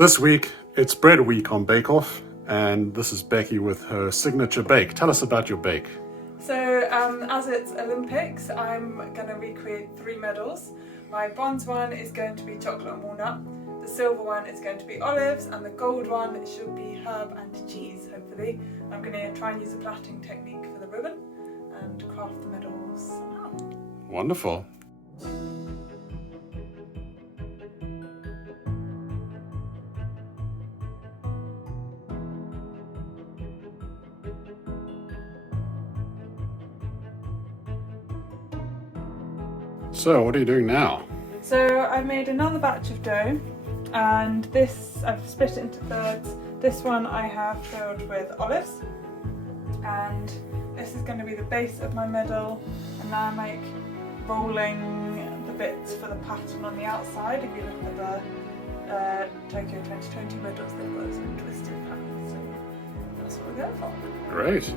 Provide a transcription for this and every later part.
This week, it's bread week on Bake Off, and this is Becky with her signature bake. Tell us about your bake. So, as it's Olympics, I'm going to recreate 3 medals. My bronze one is going to be chocolate and walnut, the silver one is going to be olives, and the gold one should be herb and cheese, hopefully. I'm going to try and use a plaiting technique for the ribbon and craft the medals somehow. Wonderful. So, what are you doing now? So I've made another batch of dough, and this I've split it into thirds. This one I have filled with olives, and this is going to be the base of my medal. And now I'm rolling the bits for the pattern on the outside. If you look at the Tokyo 2020 medals, they've got some twisted patterns, so that's what we're going for. Great.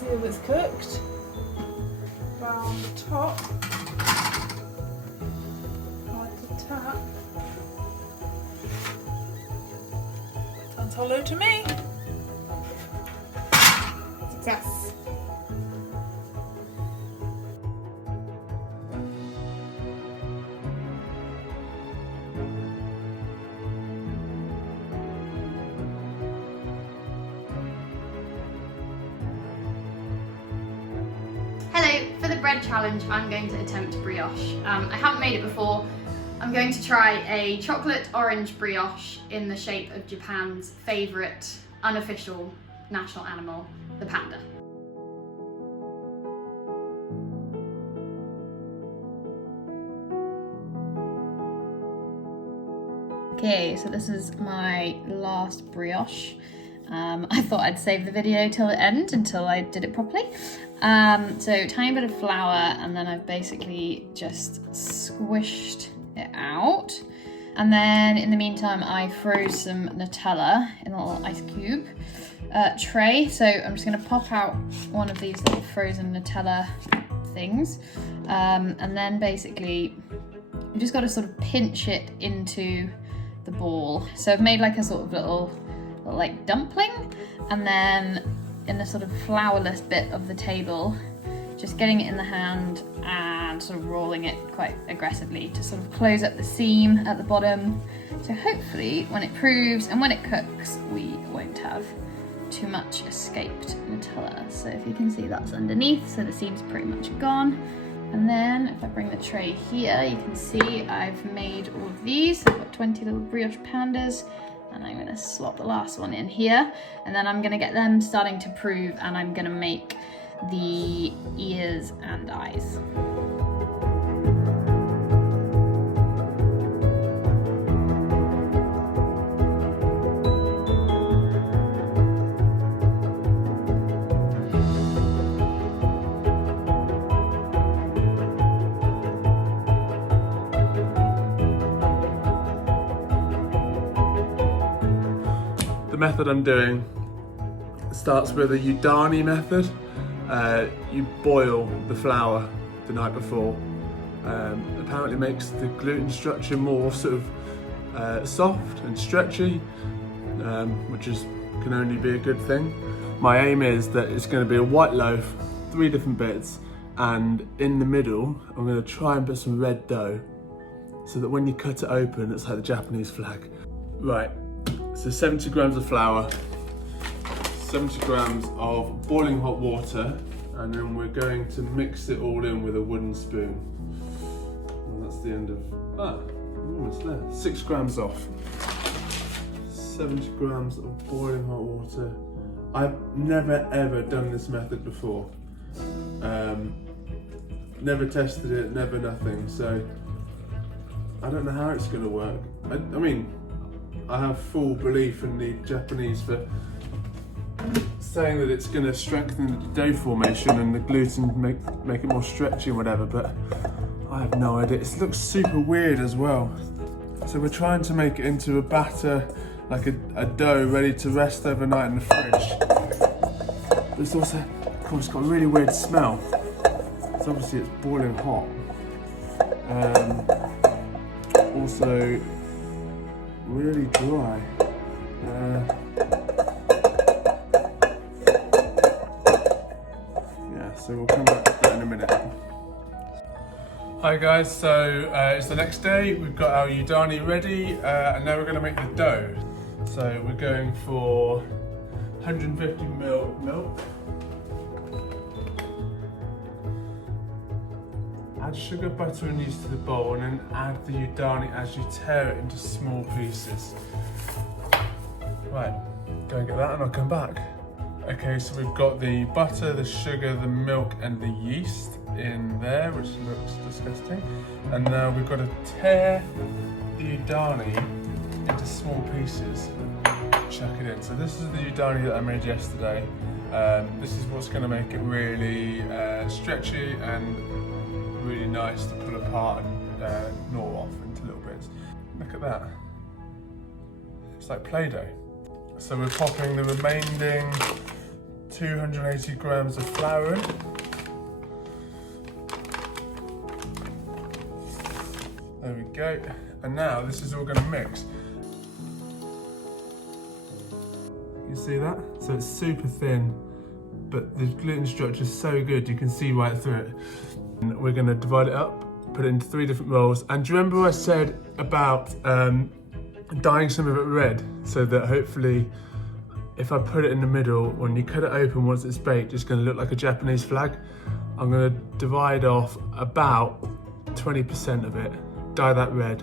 See if it's cooked. Round the top. Hard to tap. Sounds hollow to me. Success. Hello, for the bread challenge I'm going to attempt brioche. I haven't made it before. I'm going to try a chocolate orange brioche in the shape of Japan's favourite unofficial national animal, the panda. Okay, so this is my last brioche. I thought I'd save the video till the end until I did it properly. So tiny bit of flour, and then I've basically just squished it out. And then in the meantime, I froze some Nutella in a little ice cube tray. So I'm just gonna pop out one of these little frozen Nutella things. And then basically, you just gotta sort of pinch it into the ball. So I've made like a sort of little like dumpling, and then in the sort of flourless bit of the table, just getting it in the hand and sort of rolling it quite aggressively to sort of close up the seam at the bottom. So hopefully when it proves and when it cooks, we won't have too much escaped Nutella. So if you can see, that's underneath, so the seam's pretty much gone. And then if I bring the tray here, you can see I've made all of these. I've got 20 little brioche pandas, and I'm gonna slot the last one in here, and then I'm gonna get them starting to prove, and I'm gonna make the ears and eyes. The method I'm doing starts with a Udani method. You boil the flour the night before. Apparently makes the gluten structure more sort of soft and stretchy, which can only be a good thing. My aim is that it's going to be a white loaf, 3 different bits, and in the middle I'm going to try and put some red dough so that when you cut it open it's like the Japanese flag. Right. So 70 grams of flour, 70 grams of boiling hot water, and then we're going to mix it all in with a wooden spoon. And that's the end of, we're almost there. 6 grams off. 70 grams of boiling hot water. I've never ever done this method before. Never tested it, never nothing, so I don't know how it's gonna work. I mean, I have full belief in the Japanese for saying that it's going to strengthen the dough formation and the gluten make it more stretchy and whatever, but I have no idea. It looks super weird as well. So we're trying to make it into a batter, like a dough ready to rest overnight in the fridge. But it's also, of course, got a really weird smell. So obviously it's boiling hot. Also, really dry. Yeah, so we'll come back to that in a minute. Hi guys, so it's the next day. We've got our Udani ready, and now we're going to make the dough. So we're going for 150 ml of milk. Add sugar, butter and yeast to the bowl, and then add the Udani as you tear it into small pieces. Right, go and get that and I'll come back. Okay, so we've got the butter, the sugar, the milk and the yeast in there, which looks disgusting. And now we've got to tear the Udani into small pieces and chuck it in. So this is the Udani that I made yesterday. This is what's going to make it really stretchy and really nice to pull apart and gnaw off into little bits. Look at that. It's like Play-Doh. So we're popping the remaining 280 grams of flour in. There we go. And now this is all going to mix. You see that? So it's super thin, but the gluten structure is so good you can see right through it. And we're going to divide it up, put it into 3 different rolls. And do you remember what I said about dyeing some of it red, so that hopefully if I put it in the middle, when you cut it open once it's baked, it's going to look like a Japanese flag. I'm going to divide off about 20% of it, dye that red,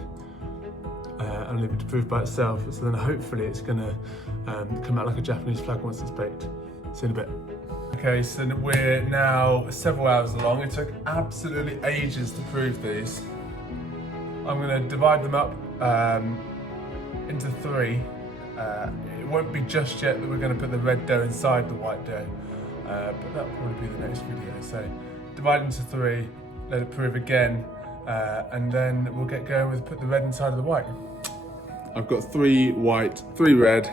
and leave it to prove by itself. So then hopefully it's going to come out like a Japanese flag once it's baked. See you in a bit. Okay, so we're now several hours along. It took absolutely ages to prove these. I'm going to divide them up into 3. It won't be just yet that we're going to put the red dough inside the white dough, but that'll probably be the next video. So divide into 3, let it prove again, and then we'll get going with put the red inside of the white. I've got 3 white, 3 red.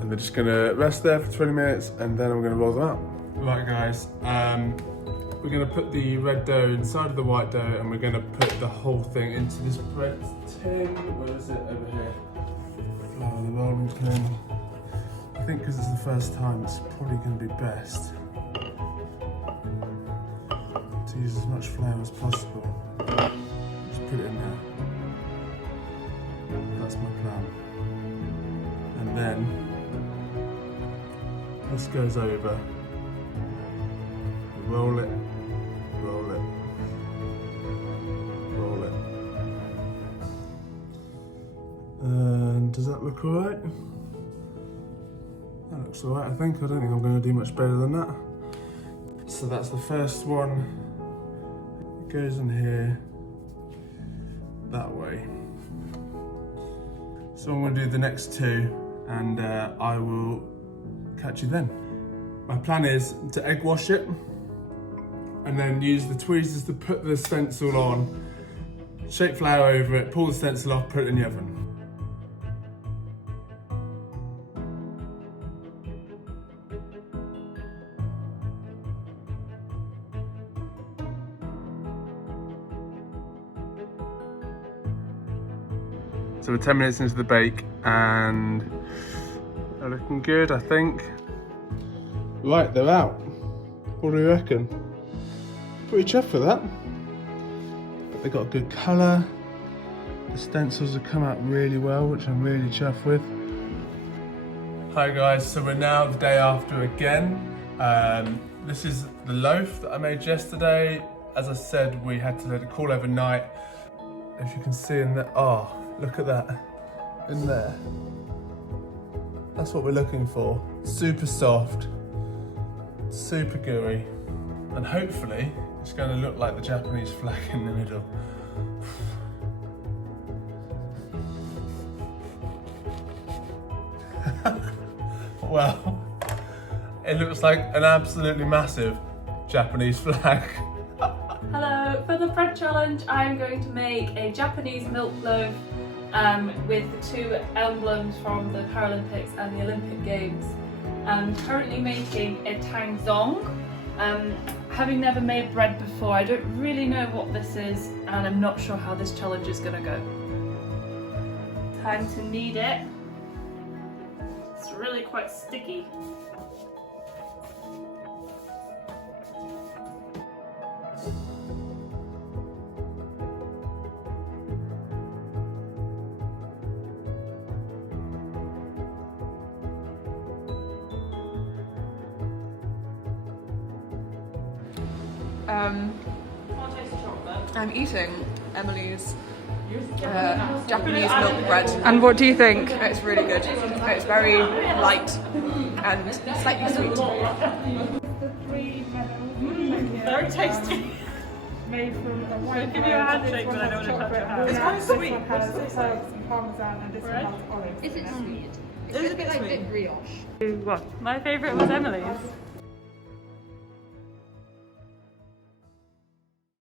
And they're just gonna rest there for 20 minutes and then I'm gonna roll them out. Right guys, we're gonna put the red dough inside of the white dough and we're gonna put the whole thing into this bread tin. Where is it? Over here. Flour the rolling pin. I think because it's the first time, it's probably gonna be best to use as much flour as possible. Just put it in there. That's my plan. And then this goes over, roll it, roll it, roll it. And does that look alright? That looks alright, I think. I don't think I'm going to do much better than that. So that's the first one. It goes in here, that way. So I'm going to do the next 2 and I will catch you then. My plan is to egg wash it and then use the tweezers to put the stencil on, shake flour over it, pull the stencil off, put it in the oven. So we're 10 minutes into the bake and they're looking good, I think. Right, they're out. What do you reckon? Pretty chuffed for that. But they got a good colour. The stencils have come out really well, which I'm really chuffed with. Hi guys, so we're now the day after again. This is the loaf that I made yesterday. As I said, we had to let it cool overnight. If you can see in there, oh, look at that in there. That's what we're looking for. Super soft, super gooey, and hopefully it's going to look like the Japanese flag in the middle. Well, it looks like an absolutely massive Japanese flag. Hello, for the bread challenge I'm going to make a Japanese milk loaf with the two emblems from the Paralympics and the Olympic Games. I'm currently making a tangzong. Having never made bread before, I don't really know what this is and I'm not sure how this challenge is going to go. Time to knead it. It's really quite sticky. I'm eating Emily's Japanese milk bread. And what do you think? It's really good. It's very light and slightly sweet. The three medals. Very tasty. Made from a white give you a handshake, but I don't want to touch your hand. It's kind of sweet. This one has herbs and parmesan, and this one has olives. Is it sweet? It's a bit like brioche. What? My favourite was Emily's.